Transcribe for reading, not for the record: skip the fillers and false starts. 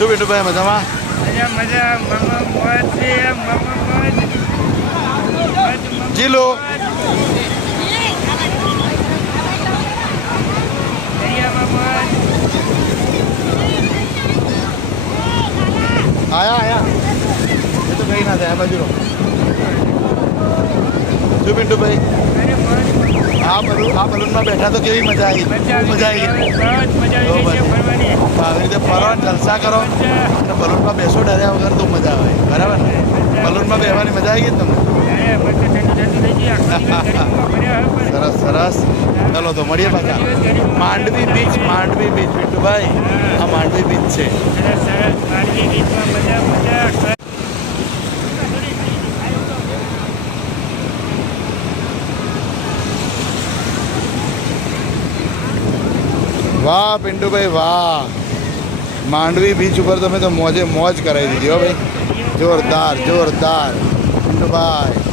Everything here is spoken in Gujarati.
શું પિન્ટુભાઈ મજામાં? મજા મજા મોજ છે મોજ જીલો આયા એ તો કઈ ના થાય આ બાજુ શું પિન્ટુભાઈ આ બલૂનમાં બેઠા તો કેવી મજા આવી? મજા આવી આવી રીતે ફરો જલસા કરો અને બલૂનમાં બેસો ડર્યા વગર તો મજા આવે બરાબર ને? બલૂનમાં બેસવાની મજા આવી ગઈ તમને? સરસ સરસ ચલો તો મળીએ પાછા. માંડવી બીચ પિન્ટુભાઈ આ માંડવી બીચ છે. વાહ પિન્ટુભાઈ વાહ, માંડવી બીચ ઉપર તમે તો મોજે મોજ કરાવી દીધી હો ભાઈ. જોરદાર જોરદાર પિન્ટુભાઈ.